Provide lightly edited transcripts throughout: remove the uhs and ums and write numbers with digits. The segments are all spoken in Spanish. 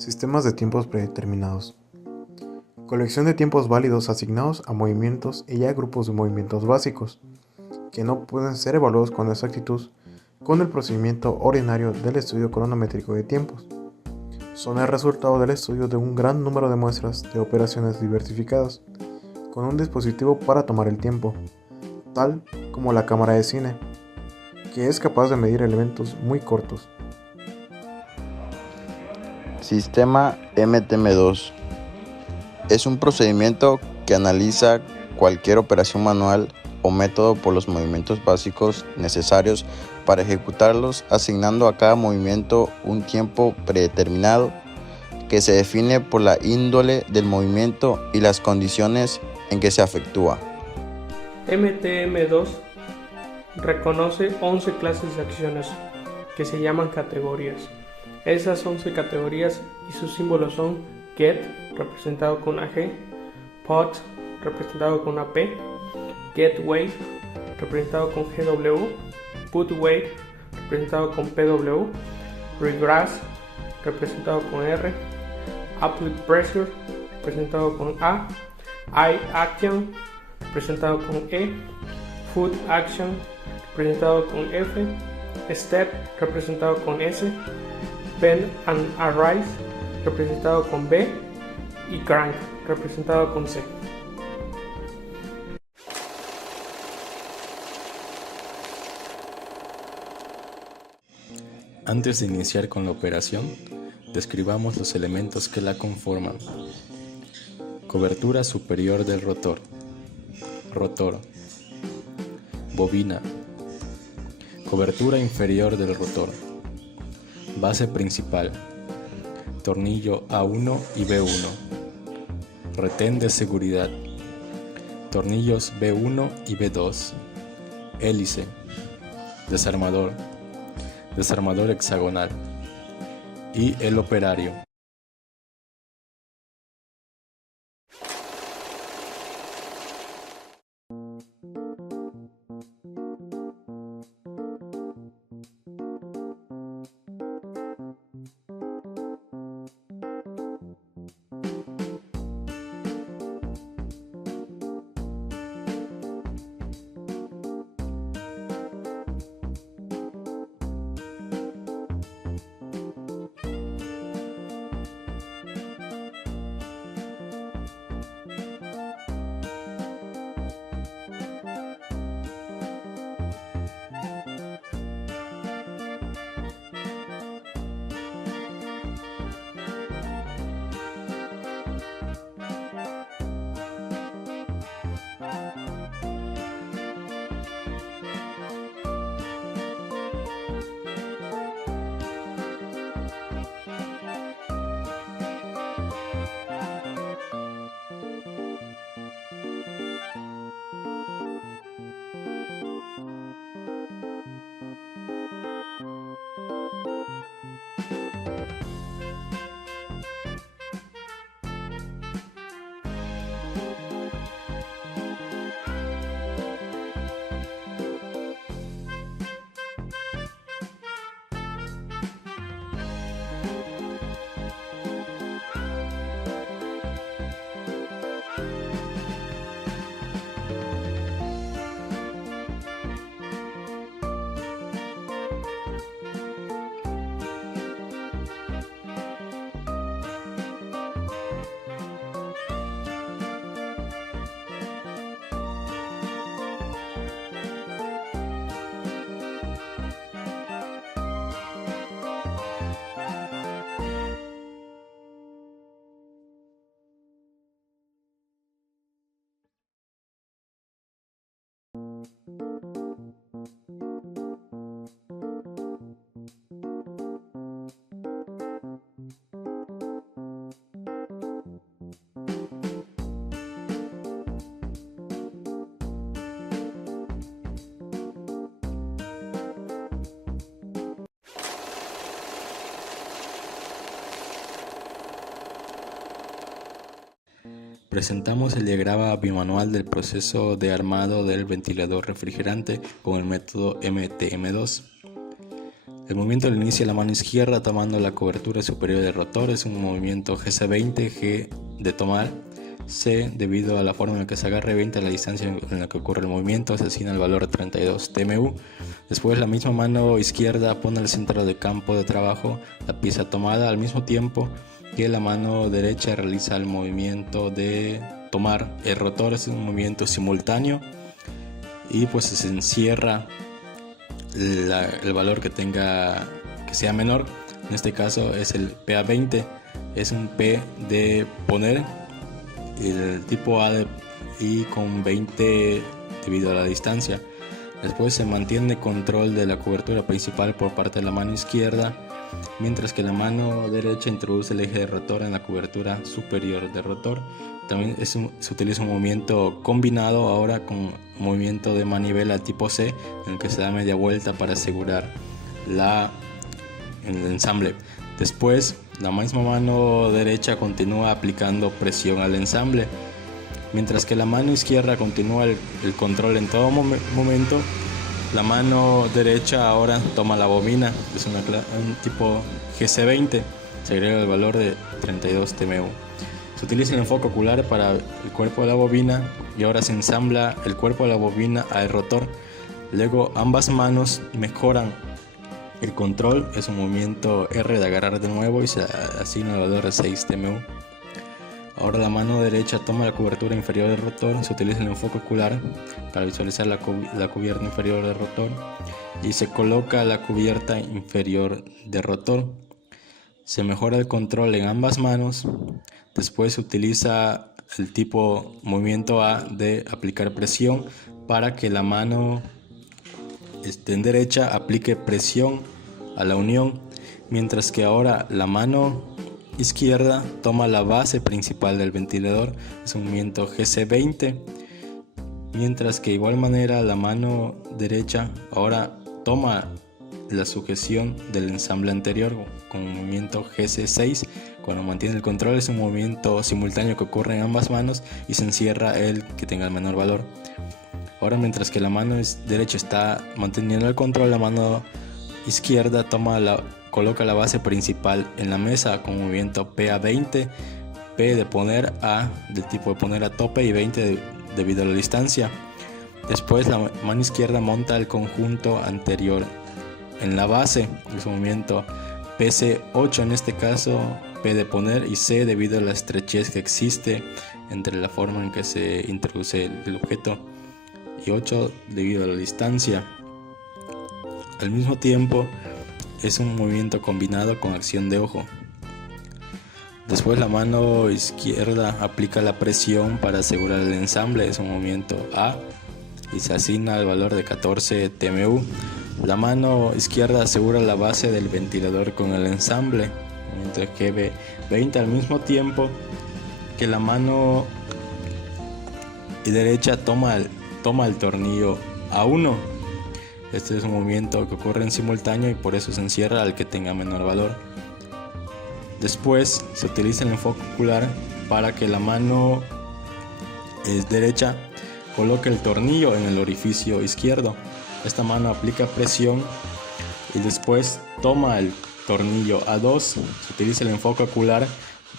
Sistemas de tiempos predeterminados. Colección de tiempos válidos asignados a movimientos y a grupos de movimientos básicos, que no pueden ser evaluados con exactitud con el procedimiento ordinario del estudio cronométrico de tiempos. Son el resultado del estudio de un gran número de muestras de operaciones diversificadas, con un dispositivo para tomar el tiempo, tal como la cámara de cine, que es capaz de medir elementos muy cortos. Sistema MTM2 es un procedimiento que analiza cualquier operación manual o método por los movimientos básicos necesarios para ejecutarlos, asignando a cada movimiento un tiempo predeterminado que se define por la índole del movimiento y las condiciones en que se efectúa. MTM2 reconoce 11 clases de acciones que se llaman categorías. Esas 11 categorías y sus símbolos son get, representado con una G, pot, representado con una P, get weight, representado con GW, put weight, representado con PW, regress, representado con R, apply pressure, representado con A, eye action, representado con E, foot action, representado con F, step, representado con S, bend and arise, representado con B, y crank, representado con C. Antes de iniciar con la operación, describamos los elementos que la conforman. Cobertura superior del rotor. Rotor. Bobina. Cobertura inferior del rotor. Base principal. Tornillo A1 y B1. Retén de seguridad. Tornillos B1 y B2. Hélice. Desarmador. Desarmador hexagonal. Y el operario. Presentamos el diagrama bimanual del proceso de armado del ventilador refrigerante con el método MTM2. El movimiento lo inicia la mano izquierda tomando la cobertura superior del rotor. Es un movimiento GC20, G de tomar, C debido a la forma en la que se agarre, 20 a la distancia en la que ocurre el movimiento, se asigna el valor de 32 TMU. Después la misma mano izquierda pone al centro de campo de trabajo la pieza tomada al mismo tiempo que la mano derecha realiza el movimiento de tomar el rotor. Es un movimiento simultáneo y pues se encierra el valor que sea menor. En este caso es el PA20, es un P de poner, el tipo A y con 20 debido a la distancia. Después se mantiene control de la cobertura principal por parte de la mano izquierda, mientras que la mano derecha introduce el eje de rotor en la cobertura superior del rotor. También se utiliza un movimiento combinado ahora con movimiento de manivela tipo C, en el que se da media vuelta para asegurar el ensamble. Después la misma mano derecha continúa aplicando presión al ensamble, mientras que la mano izquierda continúa el control en todo momento. La mano derecha ahora toma la bobina, es un tipo GC20, se agrega el valor de 32 TMU. Se utiliza el enfoque ocular para el cuerpo de la bobina y ahora se ensambla el cuerpo de la bobina al rotor. Luego ambas manos mejoran el control, es un movimiento R de agarrar de nuevo y se asigna el valor de 6 TMU. Ahora la mano derecha toma la cobertura inferior del rotor, se utiliza el enfoque ocular para visualizar la cubierta inferior del rotor y se coloca la cubierta inferior del rotor. Se mejora el control en ambas manos. Después se utiliza el tipo movimiento A de aplicar presión para que la mano en derecha aplique presión a la unión, mientras que ahora la mano izquierda toma la base principal del ventilador, es un movimiento GC20, mientras que de igual manera la mano derecha ahora toma la sujeción del ensamble anterior con un movimiento GC6. Cuando mantiene el control es un movimiento simultáneo que ocurre en ambas manos y se encierra el que tenga el menor valor. Ahora, mientras que la mano derecha está manteniendo el control, la mano izquierda coloca la base principal en la mesa con movimiento PA20, P de poner, A del tipo de poner a tope y 20 debido a la distancia. Después la mano izquierda monta el conjunto anterior en la base, es un movimiento PC8 en este caso, P de poner y C debido a la estrechez que existe entre la forma en que se introduce el objeto, y 8 debido a la distancia. Al mismo tiempo es un movimiento combinado con acción de ojo. Después la mano izquierda aplica la presión para asegurar el ensamble, es un movimiento A y se asigna el valor de 14 TMU. La mano izquierda asegura la base del ventilador con el ensamble, movimiento GB20, al mismo tiempo que la mano derecha toma el tornillo A1. Este es un movimiento que ocurre en simultáneo y por eso se encierra al que tenga menor valor. Después se utiliza el enfoque ocular para que la mano derecha coloque el tornillo en el orificio izquierdo. Esta mano aplica presión y después toma el tornillo A2. Se utiliza el enfoque ocular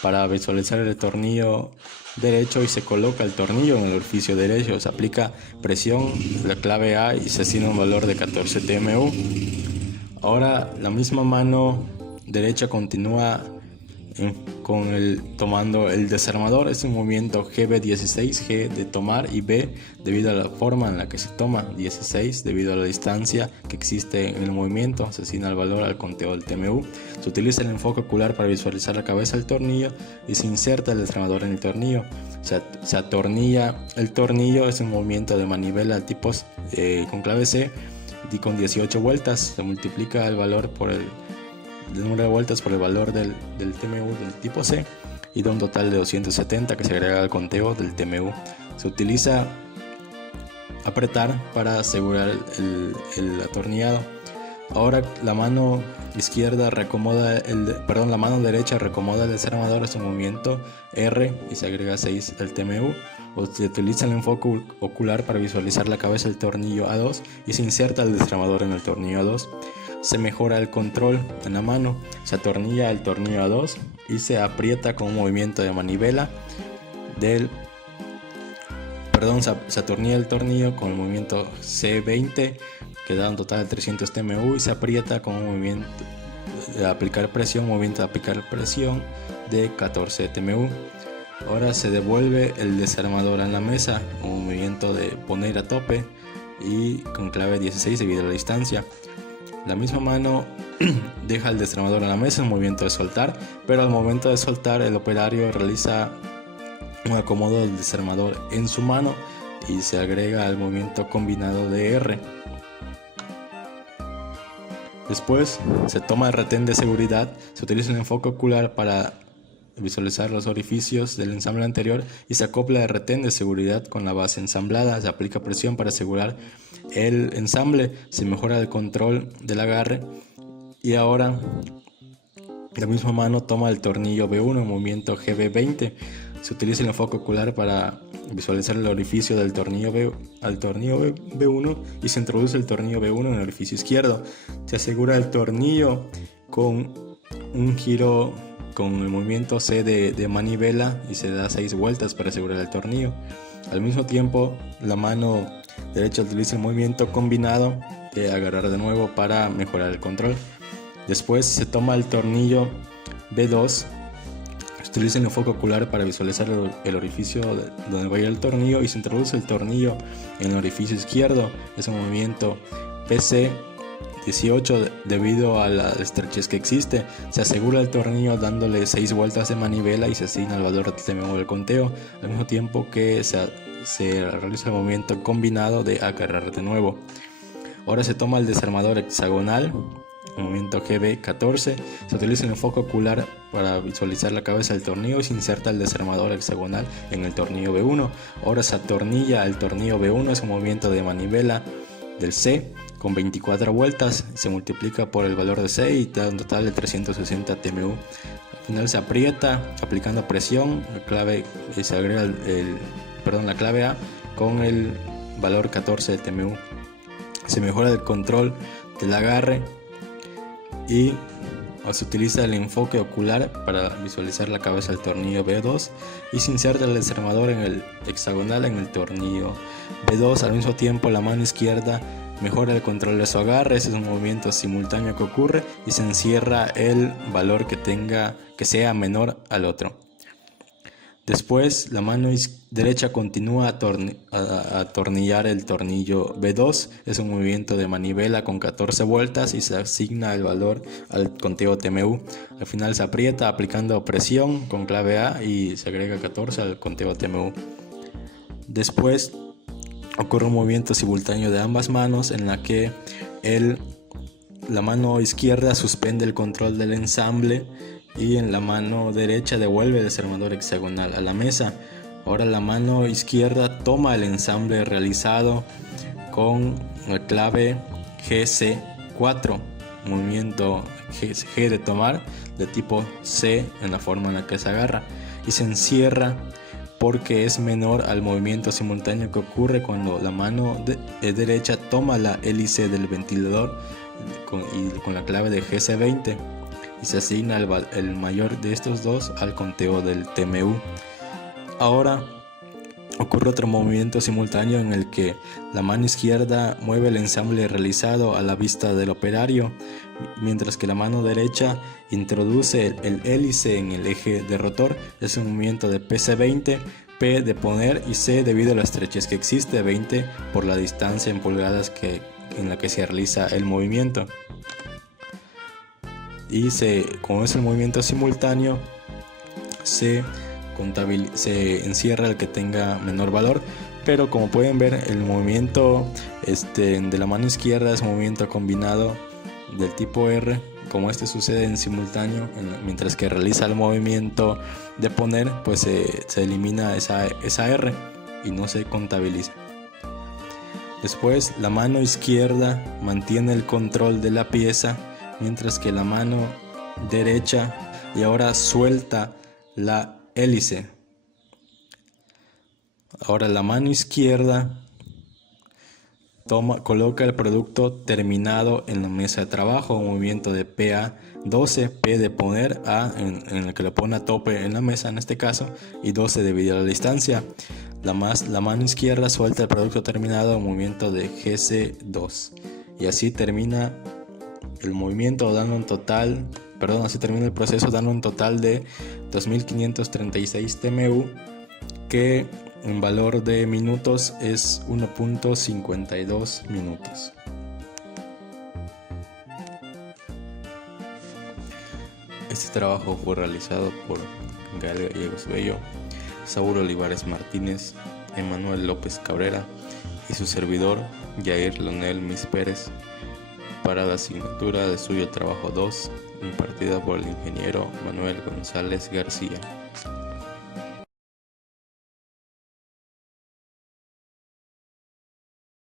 para visualizar el tornillo derecho y se coloca el tornillo en el orificio derecho. Se aplica presión, la clave A y se asigna un valor de 14 TMU. Ahora la misma mano derecha continúa tomando el desarmador. Es un movimiento GB16, G de tomar y B debido a la forma en la que se toma, 16 debido a la distancia que existe en el movimiento, se asigna el valor al conteo del TMU. Se utiliza el enfoque ocular para visualizar la cabeza del tornillo y se inserta el desarmador en el tornillo. Se atornilla el tornillo, es un movimiento de manivela tipo con clave C y con 18 vueltas. Se multiplica el valor por el número de vueltas por el valor del TMU del tipo C y da un total de 270 que se agrega al conteo del TMU. Se utiliza apretar para asegurar el atornillado. Ahora la mano la mano derecha recomoda el desarmador, es un movimiento R y se agrega 6 al TMU. O se utiliza el enfoque ocular para visualizar la cabeza del tornillo A2 y se inserta el desarmador en el tornillo A2. se mejora el control en la mano. Se atornilla el tornillo A2 y se aprieta con un movimiento de manivela se atornilla el tornillo con el movimiento C20, que da un total de 300 TMU, y se aprieta con un movimiento de aplicar presión, de 14 TMU. Ahora se devuelve el desarmador en la mesa, un movimiento de poner a tope y con clave 16 debido a la distancia. La misma mano deja el desarmador en la mesa, un movimiento de soltar, pero al momento de soltar el operario realiza un acomodo del desarmador en su mano y se agrega al movimiento combinado de R. Después se toma el retén de seguridad, se utiliza un enfoque ocular para visualizar los orificios del ensamble anterior y se acopla el retén de seguridad con la base ensamblada. Se aplica presión para asegurar el ensamble, se mejora el control del agarre y ahora la misma mano toma el tornillo B1 en movimiento GB20. Se utiliza el enfoque ocular para visualizar el orificio del tornillo B1 y se introduce el tornillo B1 en el orificio izquierdo. Se asegura el tornillo con un giro con el movimiento C de manivela y se da 6 vueltas para asegurar el tornillo. Al mismo tiempo, la mano derecha utiliza el movimiento combinado de agarrar de nuevo para mejorar el control. Después se toma el tornillo B2. Se utiliza el enfoque ocular para visualizar el orificio donde va a ir el tornillo y se introduce el tornillo en el orificio izquierdo. Es un movimiento PC18 debido a la estrechez que existe. Se asegura el tornillo dándole 6 vueltas de manivela y se asigna el valor de TMU del conteo, al mismo tiempo que se realiza el movimiento combinado de agarrar de nuevo. Ahora se toma el desarmador hexagonal, movimiento GB14, se utiliza el enfoque ocular para visualizar la cabeza del tornillo y se inserta el desarmador hexagonal en el tornillo B1. Ahora se atornilla el tornillo B1, es un movimiento de manivela del C con 24 vueltas, se multiplica por el valor de C y da un total de 360 TMU. Al final se aprieta aplicando presión, se agrega la clave A con el valor 14 de TMU. Se mejora el control del agarre y se utiliza el enfoque ocular para visualizar la cabeza del tornillo B2 y se inserta el desarmador en el hexagonal en el tornillo B2. Al mismo tiempo, la mano izquierda mejora el control de su agarre. Ese es un movimiento simultáneo que ocurre y se encierra el valor que sea menor al otro. Después, la mano derecha continúa a atornillar el tornillo B2. Es un movimiento de manivela con 14 vueltas y se asigna el valor al conteo TMU. Al final se aprieta aplicando presión con clave A y se agrega 14 al conteo TMU. Después ocurre un movimiento simultáneo de ambas manos en la que la mano izquierda suspende el control del ensamble y en la mano derecha devuelve el desarmador hexagonal a la mesa. Ahora la mano izquierda toma el ensamble realizado con la clave GC4, movimiento G de tomar de tipo C en la forma en la que se agarra, y se encierra porque es menor al movimiento simultáneo que ocurre cuando la mano derecha toma la hélice del ventilador con la clave de GC20 y se asigna el mayor de estos dos al conteo del TMU. Ahora ocurre otro movimiento simultáneo en el que la mano izquierda mueve el ensamble realizado a la vista del operario, mientras que la mano derecha introduce el hélice en el eje de rotor. Es un movimiento de PC20, P de poner y C debido a la estrechez que existe, 20 por la distancia en pulgadas en la que se realiza el movimiento. Y como es el movimiento simultáneo, se encierra el que tenga menor valor, pero como pueden ver, el movimiento de la mano izquierda es un movimiento combinado del tipo R. Como sucede en simultáneo, mientras que realiza el movimiento de poner, pues se elimina esa R y no se contabiliza. Después, la mano izquierda mantiene el control de la pieza, mientras que la mano derecha y ahora suelta la hélice. Ahora la mano izquierda coloca el producto terminado en la mesa de trabajo, un movimiento de PA 12, P de poner, A en el que lo pone a tope en la mesa en este caso, y 12 de dividir la distancia. La mano izquierda suelta el producto terminado, un movimiento de GC2, y así termina el movimiento dando un total, así termina el proceso dando un total de 2536 TMU, que en valor de minutos es 1.52 minutos. Este trabajo fue realizado por Gael Gallegos Bello, Saúl Olivares Martínez, Emanuel López Cabrera y su servidor Jair Leonel Mis Pérez para la asignatura de estudio trabajo 2 impartida por el ingeniero Manuel González García.